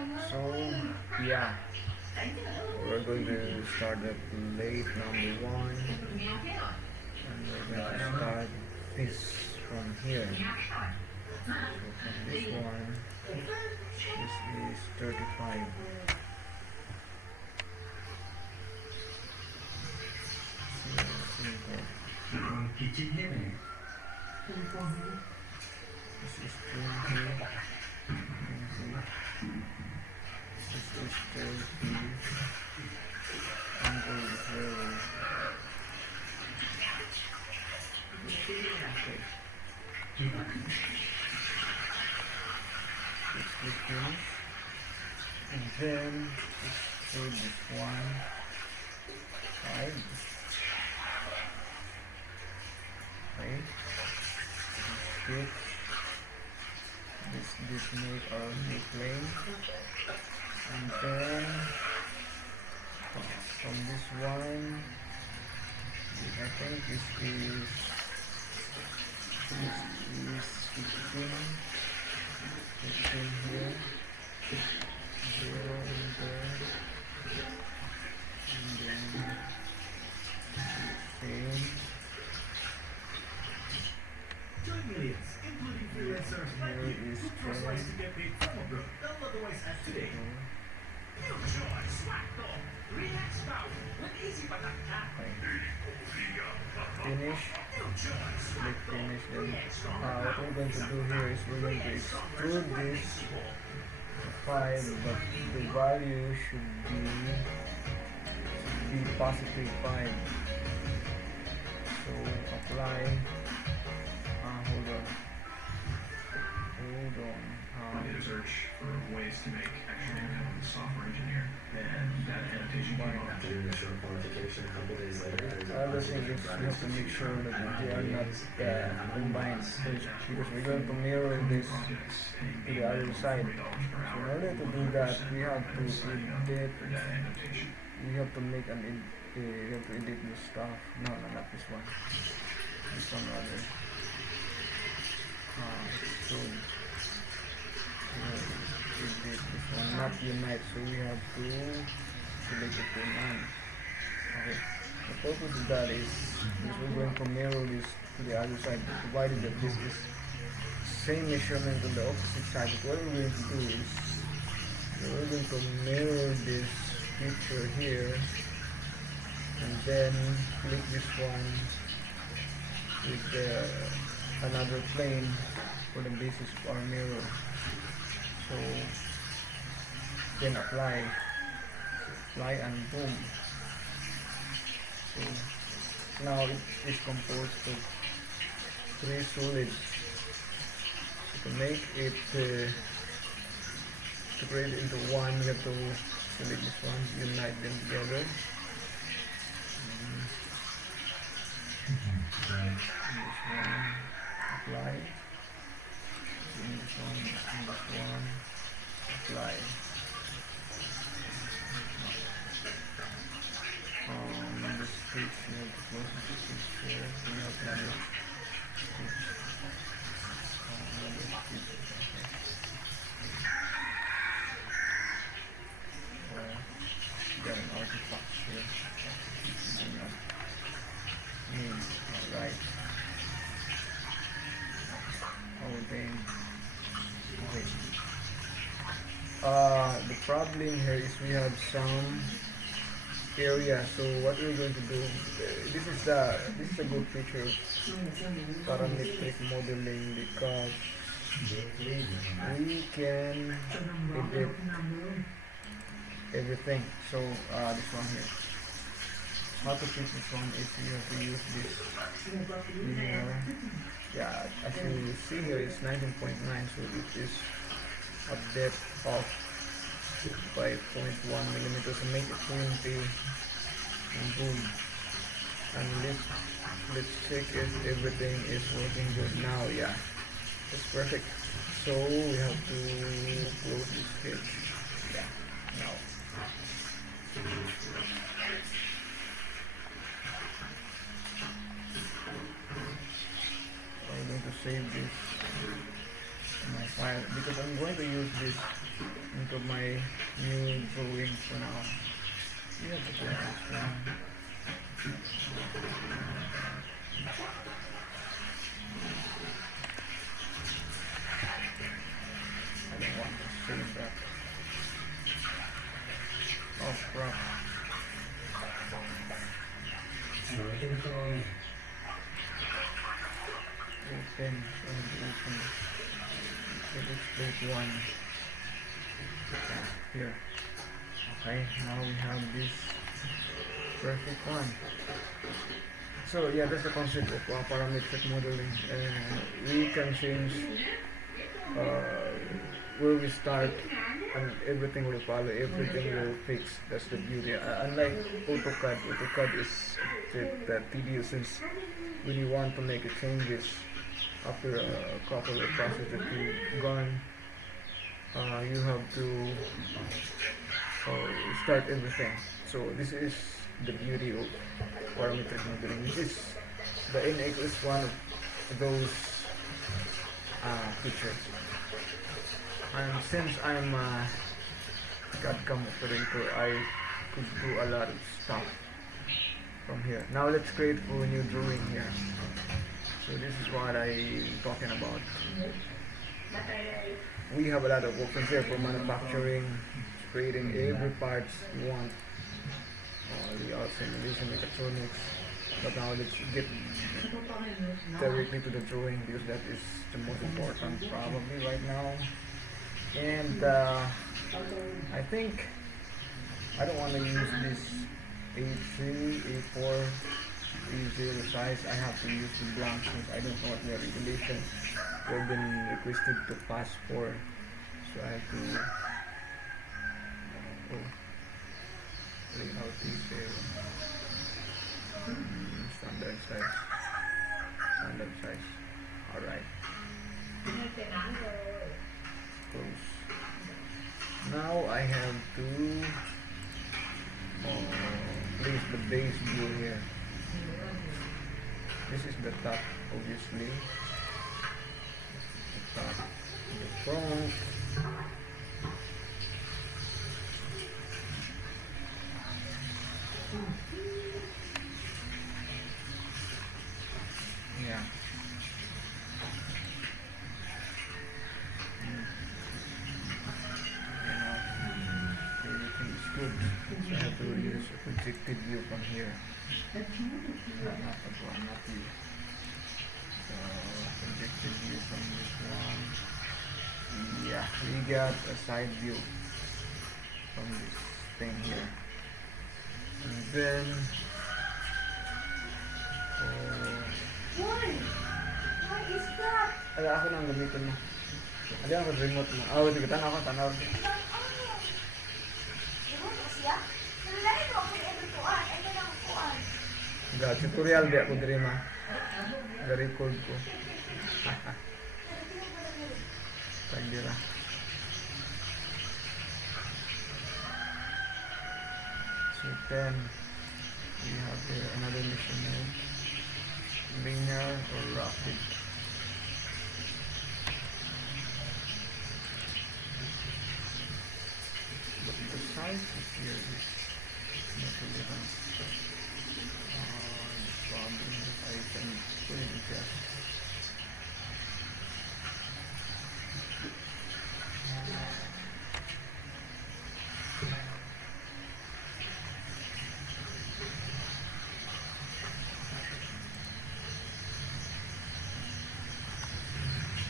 So yeah, we're going to start the plate number one, and we're going to start this from here. So from this one, this is 35. Simple. This is 20. This is 30. And go zero. Okay. Let's click finish. And then let's do this one. 5. Okay. This make our new plane, and then from this one, I think this is 15 here, 0 in there, and then same. Join millions, including freelancers like you, who trust ways to get paid from abroad. Download the Wise app today. New Joy Swag Dog. Relax power with easy button tap. Finish. New Joy Swag Click Dog. finish. Then what we're going to do here is we're going to extrude this to 5, but the value should be positive 5. So apply. Hold on. I did a search for ways to make extra income as a software engineer, and that annotation came up. After doing a short qualification a couple days later, there's The other thing is you have to make sure that they are not combined, because we're going to mirror this Projects paying to the other side. $40 per So in hour. order to do that, we have to Signing up edit. for data annotation. We have to make we have to edit this stuff. No, not this one. This one rather. So edit this one, not unite. So we have to select it to none. Okay. The purpose of that is we're going to mirror this to the other side, provided that this is same measurement on the opposite side. What we're going to do is we're going to mirror this picture here, and then click this one with another plane for the basis of our mirror. So then apply and boom. So now it is composed of 3 solids. So to make it to create it into one, we have to select this one, unite them together. And this one, apply. And this one, apply. This switch, we have to close the switch here. We have another switch. Another switch. Got an artifact here. Alright. Oh dang. Okay. The problem here is we have some area. So what we're going to do, this is a good feature of parametric modeling, because we can edit everything. So this one here, how to fix this one is you have to use this linear. Yeah, as you see here, it's 19.9, so it is a depth of 5.1 millimeters, and make it 20, and boom. And let's check if everything is working good now. Yeah, it's perfect. So we have to close this page. Yeah, now. I'm going to save this in my file, because I'm going to use this into my new drawing for now. We have to play this one. I don't want to save that. Oh crap. Open. So let's play one. Here. Okay, now we have this perfect one. So yeah, that's the concept of parametric modeling. We can change where we start, and everything will follow, everything will fix. That's the beauty. Unlike AutoCAD is a bit tedious, since when you want to make changes after a couple of processes that you've gone, you have to start everything. So this is the beauty of parametric modeling. This is the NX is one of those features. And since I'm a CAD/CAM operator, I could do a lot of stuff from here. Now let's create a new drawing here. So this is what I'm talking about. We have a lot of options here for manufacturing, creating every parts you want. The art simulation, mechatronics. But now let's get directly to the drawing, because that is the most important probably right now. And I think I don't want to use this A3, A4, A0 size. I have to use the blank, since I don't know what the regulations have been requested to pass for. So I have to layout detail, standard size. Alright. Close. Now I have to place the base view here. This is the top, obviously. The top, the front. Yeah. Everything is good. So I have to use a projected view from here. Not view. So projected view from this one. Yeah, we got a side view from this thing here. And then What is that? ala ako nang gamitin mo. Ada ako remote mo. Sige, tanaw ka, tanaw. Ga tutorial di ako diri ma. Ga-record ko. Tagdira. So then we have here another mission name. Linear or rapid. But the size is here is not relevant. The problem is I can put it in here.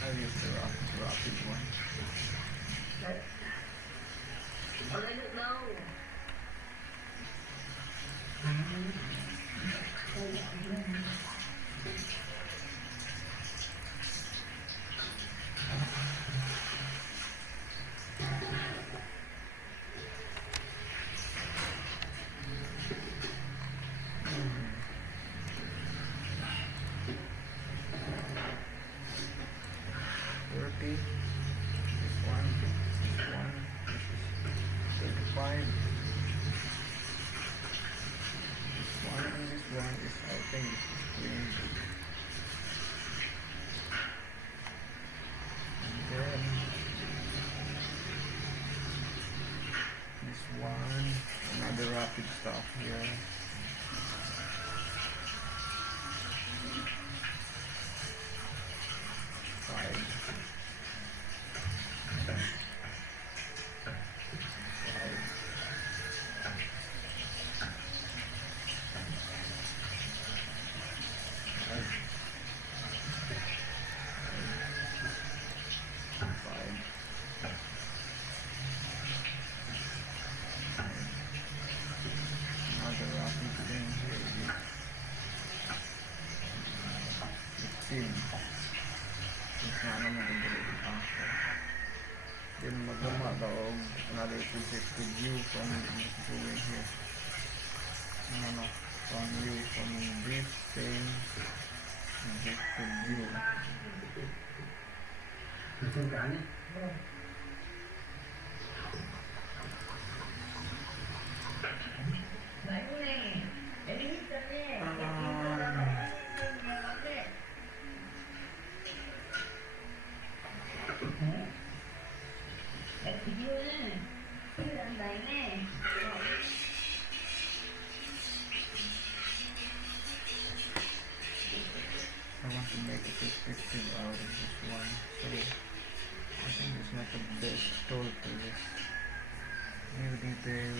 I'll use the rapid one. This one, this is 35. This one and this one is, I think this is one. Another rapid stop here. Five. Another rapid thing here. 15. Since nga naman ang delivery after. Then magama daw another projected view from this going here. Ano, from view from this thing. Projected view. I want to make a perspective out of this one, so I think it's not the best tool for this. New detail.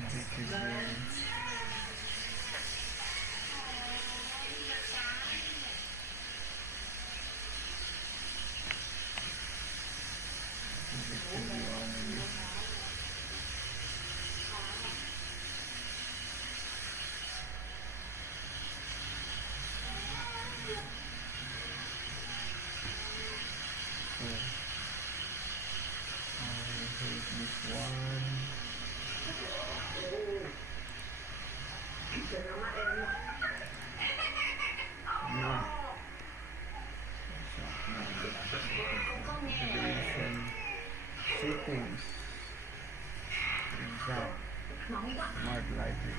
Objective view. Objective view only. So, I hate this one. No. Configuration. Settings. Exact. Smart lighting.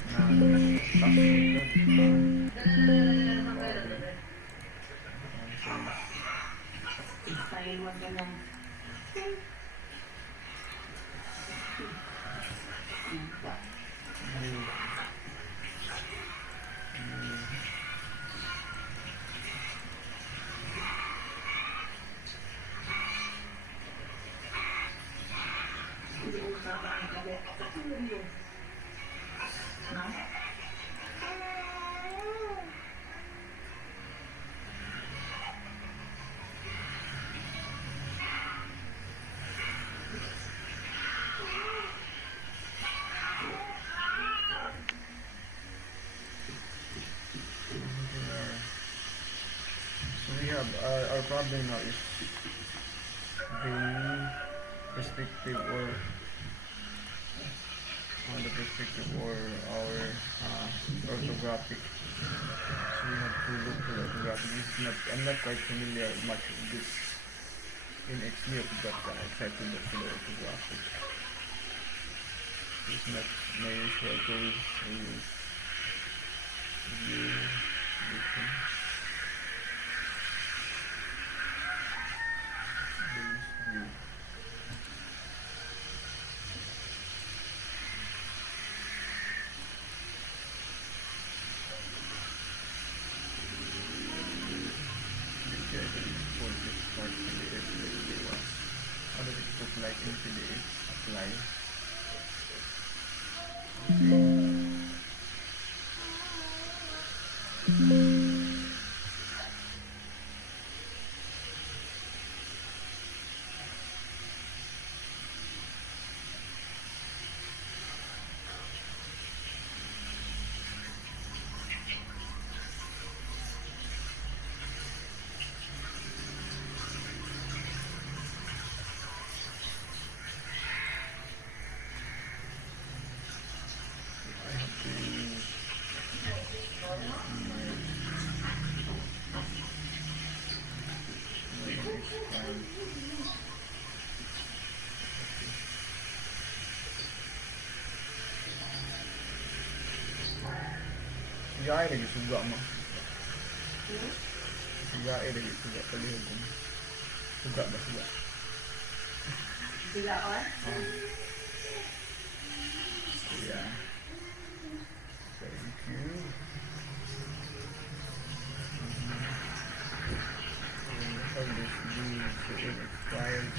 So we have our problem now is the perspective or our orthographic. So we have to look for the orthographic. I'm not quite familiar much with this in XNeop, but I try to look for the orthographic. It's not my usual tools I use. View, listen. View. How does it look like in PDF? Apply. Sigae lagi suga mah. Sigae lagi suga palihog ko. Suga ba suga? Sila on? Yeah. Thank you. So this is expired.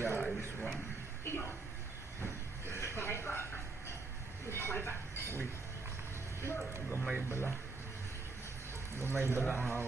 Yeah, this one. Uy. Gamay bala. Gamay bala how